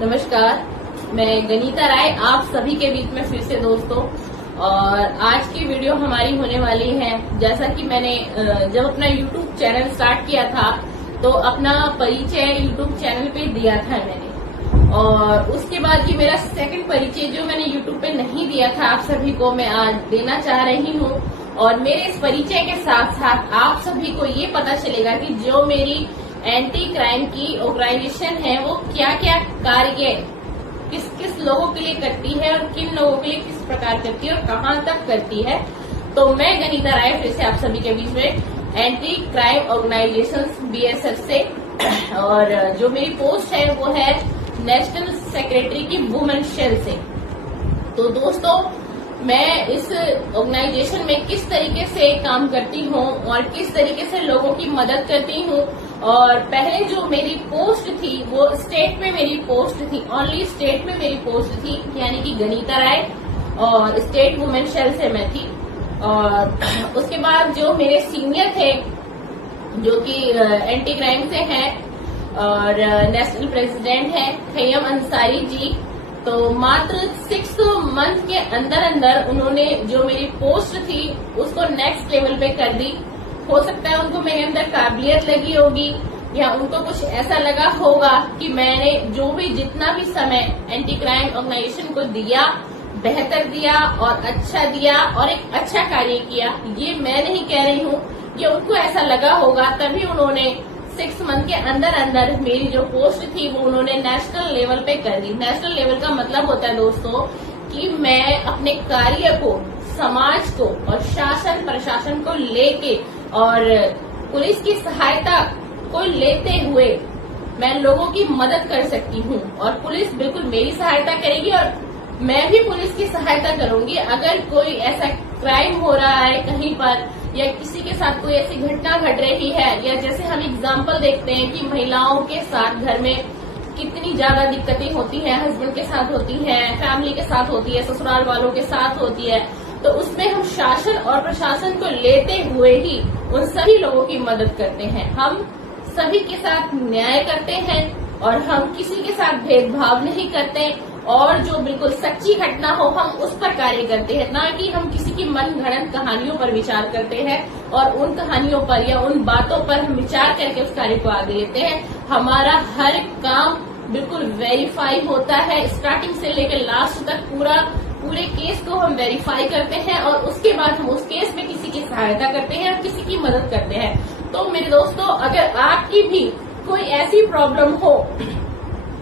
नमस्कार, मैं गनीता राय आप सभी के बीच में फिर से दोस्तों। और आज की वीडियो हमारी होने वाली है, जैसा कि मैंने जब अपना YouTube चैनल स्टार्ट किया था तो अपना परिचय YouTube चैनल पे दिया था मैंने, और उसके बाद ये मेरा सेकंड परिचय जो मैंने YouTube पे नहीं दिया था आप सभी को, मैं आज देना चाह रही हूँ। और मेरे इस परिचय के साथ साथ आप सभी को ये पता चलेगा कि जो मेरी एंटी क्राइम की ऑर्गेनाइजेशन है वो क्या क्या कार्य किस किस लोगों के लिए करती है और किन लोगों के लिए किस प्रकार करती है और कहाँ तक करती है। तो मैं गनीता राय फिर से आप सभी के बीच में एंटी क्राइम ऑर्गेनाइजेशन BSF से, और जो मेरी पोस्ट है वो है नेशनल सेक्रेटरी की वुमेन सेल से। तो दोस्तों, मैं इस ऑर्गेनाइजेशन में किस तरीके से काम करती हूँ और किस तरीके से लोगों की मदद करती हूँ। और पहले जो मेरी पोस्ट थी वो स्टेट में मेरी पोस्ट थी, ओनली स्टेट में मेरी पोस्ट थी, यानी कि गनीता राय, और स्टेट वुमेन सेल से मैं थी। और उसके बाद जो मेरे सीनियर थे जो कि एंटी क्राइम से हैं और नेशनल प्रेसिडेंट हैं खैयम अंसारी जी, तो मात्र 6 मंथ के अंदर अंदर उन्होंने जो मेरी पोस्ट थी उसको नेक्स्ट लेवल पे कर दी। हो सकता है उनको मेरे अंदर काबिलियत लगी होगी या उनको कुछ ऐसा लगा होगा कि मैंने जो भी जितना भी समय एंटी क्राइम ऑर्गेनाइजेशन को दिया, बेहतर दिया और अच्छा दिया और एक अच्छा कार्य किया। ये मैं नहीं कह रही हूँ, ये उनको ऐसा लगा होगा, तभी उन्होंने 6 मंथ के अंदर अंदर मेरी जो पोस्ट थी वो उन्होंने नेशनल लेवल पे कर दी। नेशनल लेवल का मतलब होता है दोस्तों कि मैं अपने कार्य को, समाज को और शासन प्रशासन को लेके और पुलिस की सहायता को लेते हुए मैं लोगों की मदद कर सकती हूँ। और पुलिस बिल्कुल मेरी सहायता करेगी और मैं भी पुलिस की सहायता करूंगी। अगर कोई ऐसा क्राइम हो रहा है कहीं पर या किसी के साथ कोई ऐसी घटना घट रही है, या जैसे हम एग्जाम्पल देखते हैं कि महिलाओं के साथ घर में कितनी ज्यादा दिक्कतें होती हैं, हस्बैंड के साथ होती हैं, फैमिली के साथ होती है, ससुराल वालों के साथ होती है, तो उसमें हम शासन और प्रशासन को लेते हुए ही उन सभी लोगों की मदद करते हैं। हम सभी के साथ न्याय करते हैं और हम किसी के साथ भेदभाव नहीं करते, और जो बिल्कुल सच्ची घटना हो हम उस पर कार्य करते हैं, ना कि हम किसी की मन घड़ंत कहानियों पर विचार करते हैं और उन कहानियों पर या उन बातों पर हम विचार करके उस कार्य को आगे लेते हैं। हमारा हर काम बिल्कुल वेरीफाई होता है, स्टार्टिंग से लेकर लास्ट तक पूरे केस को हम वेरीफाई करते हैं और उसके बाद हम उस केस में किसी की सहायता करते हैं और किसी की मदद करते हैं। तो मेरे दोस्तों, अगर आपकी भी कोई ऐसी प्रॉब्लम हो,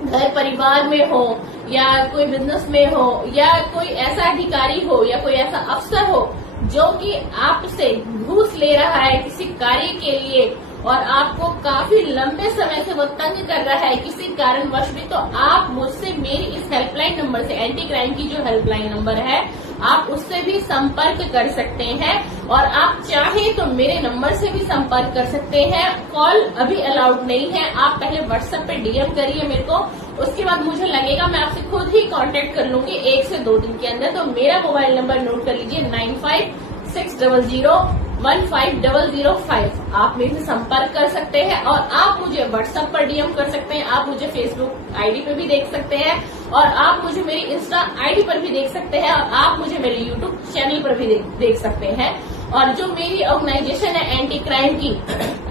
घर परिवार में हो या कोई बिजनेस में हो या कोई ऐसा अधिकारी हो या कोई ऐसा अफसर हो जो कि आपसे घूस ले रहा है किसी कार्य के लिए और आपको काफी लंबे समय से वो तंग कर रहा है किसी कारणवश भी, तो आप मुझसे मेरी इस हेल्पलाइन नंबर से, एंटी क्राइम की जो हेल्पलाइन नंबर है, आप उससे भी संपर्क कर सकते हैं। और आप चाहें तो मेरे नंबर से भी संपर्क कर सकते हैं। कॉल अभी अलाउड नहीं है, आप पहले व्हाट्सएप पे DM करिए मेरे को, उसके बाद मुझे लगेगा मैं आपसे खुद ही कांटेक्ट कर लूंगी 1 से 2 दिन के अंदर। तो मेरा मोबाइल नंबर नोट कर लीजिए 9560015005। आप मेरे से संपर्क कर सकते हैं और आप मुझे व्हाट्सएप पर DM कर सकते हैं, आप मुझे फेसबुक ID पे भी देख सकते हैं और आप मुझे मेरी इंस्टा ID पर भी देख सकते हैं और आप मुझे मेरे YouTube चैनल पर भी देख सकते हैं। और जो मेरी ऑर्गेनाइजेशन है एंटी क्राइम की,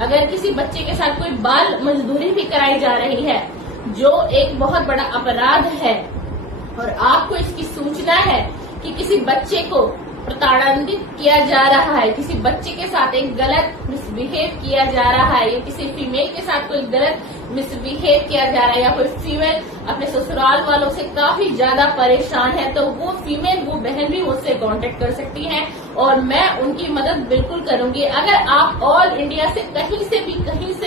अगर किसी बच्चे के साथ कोई बाल मजदूरी भी कराई जा रही है जो एक बहुत बड़ा अपराध है और आपको इसकी सूचना है कि किसी बच्चे को प्रताड़ित किया जा रहा है, किसी बच्चे के साथ एक गलत मिसबिहेव किया जा रहा है या किसी फीमेल के साथ कोई गलत मिसबिहेव किया जा रहा है या कोई फीमेल अपने ससुराल वालों से काफी ज्यादा परेशान है, तो वो फीमेल, वो बहन भी मुझसे कांटेक्ट कर सकती हैं और मैं उनकी मदद बिल्कुल करूंगी। अगर आप ऑल इंडिया से कहीं से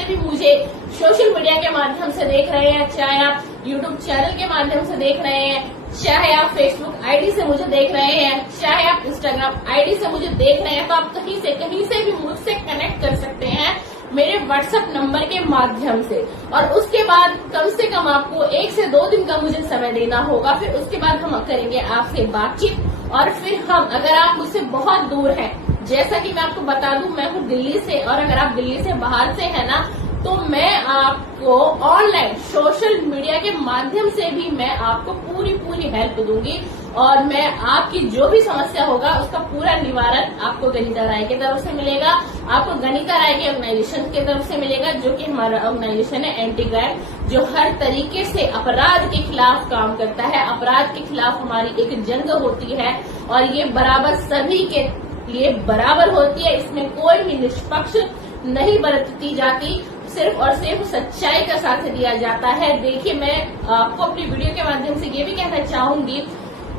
भी मुझे सोशल मीडिया के माध्यम से देख रहे हैं, चाहे आप यूट्यूब चैनल के माध्यम से देख रहे हैं, चाहे आप फेसबुक ID से मुझे देख रहे हैं, चाहे आप इंस्टाग्राम ID से मुझे देख रहे हैं, तो आप कहीं से भी मुझसे कनेक्ट कर सकते हैं मेरे व्हाट्सएप नंबर के माध्यम से। और उसके बाद कम से कम आपको 1 से 2 दिन का मुझे समय देना होगा, फिर उसके बाद हम करेंगे आपसे बातचीत। और फिर हम, अगर आप मुझसे बहुत दूर हैं, जैसा कि मैं आपको बता दूं, मैं हूँ दिल्ली से, और अगर आप दिल्ली से बाहर से है ना, तो मैं आपको ऑनलाइन सोशल मीडिया के माध्यम से भी मैं आपको पूरी हेल्प दूंगी और मैं आपकी जो भी समस्या होगा उसका पूरा निवारण आपको गनीता राय की तरफ से मिलेगा। आपको गनीता राय के ऑर्गेनाइजेशन की तरफ से मिलेगा, जो कि हमारा ऑर्गेनाइजेशन है एंटी क्राइम, जो हर तरीके से अपराध के खिलाफ काम करता है। अपराध के खिलाफ हमारी एक जंग होती है और ये बराबर सभी के लिए बराबर होती है। इसमें कोई भी निष्पक्ष नहीं बरतती जाती, सिर्फ और सिर्फ सच्चाई का साथ दिया जाता है। देखिए, मैं आपको अपनी वीडियो के माध्यम से ये भी कहना चाहूंगी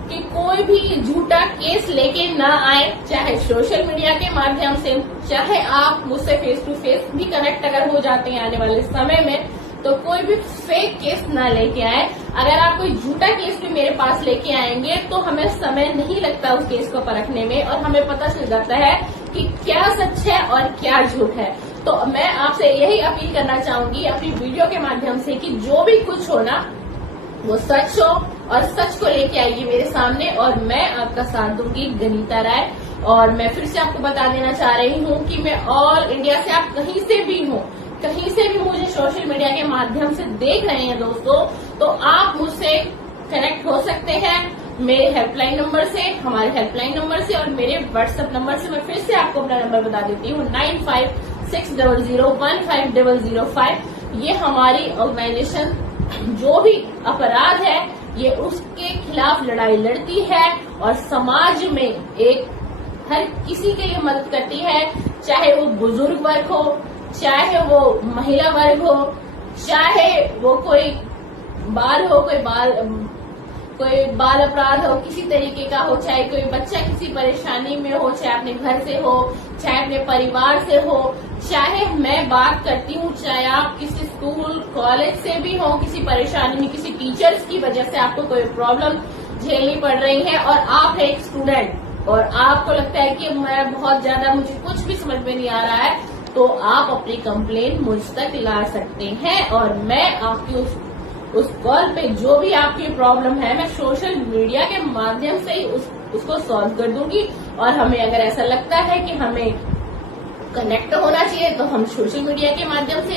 कि कोई भी झूठा केस लेके ना आए, चाहे सोशल मीडिया के माध्यम से, चाहे आप मुझसे फेस टू फेस भी कनेक्ट अगर हो जाते हैं आने वाले समय में, तो कोई भी फेक केस ना लेके आए। अगर आप कोई झूठा केस भी मेरे पास लेके आएंगे तो हमें समय नहीं लगता उस केस को परखने में और हमें पता चल जाता है कि क्या सच है और क्या झूठ है। तो मैं आपसे यही अपील करना चाहूंगी अपनी वीडियो के माध्यम से कि जो भी कुछ हो ना वो सच हो और सच को लेके आइए मेरे सामने और मैं आपका साथ दूंगी गनीता राय। और मैं फिर से आपको बता देना चाह रही हूँ कि मैं ऑल इंडिया से, आप कहीं से भी हो, कहीं से भी मुझे सोशल मीडिया के माध्यम से देख रहे हैं दोस्तों, तो आप मुझसे कनेक्ट हो सकते हैं मेरे हेल्पलाइन नंबर से, हमारे हेल्पलाइन नंबर से और मेरे व्हाट्सएप नंबर से। मैं फिर से आपको अपना नंबर बता देती हूँ 9560015005। ये हमारी ऑर्गेनाइजेशन जो भी अपराध है ये उसके खिलाफ लड़ाई लड़ती है और समाज में एक हर किसी के लिए मदद करती है, चाहे वो बुजुर्ग वर्ग हो, चाहे वो महिला वर्ग हो, चाहे वो कोई बाल हो, कोई बाल अपराध हो किसी तरीके का हो, चाहे कोई बच्चा किसी परेशानी में हो, चाहे अपने घर से हो, चाहे अपने परिवार से हो, चाहे मैं बात करती हूँ चाहे आप किसी स्कूल कॉलेज से भी हो, किसी परेशानी में, किसी टीचर्स की वजह से आपको कोई प्रॉब्लम झेलनी पड़ रही है और आप है एक स्टूडेंट और आपको लगता है कि मैं बहुत ज्यादा, मुझे कुछ भी समझ में नहीं आ रहा है, तो आप अपनी कंप्लेन मुझ तक ला सकते हैं और मैं आपकी उस कॉल पे जो भी आपकी प्रॉब्लम है मैं सोशल मीडिया के माध्यम से ही उसको सॉल्व कर दूंगी। और हमें अगर ऐसा लगता है कि हमें कनेक्ट होना चाहिए तो हम सोशल मीडिया के माध्यम से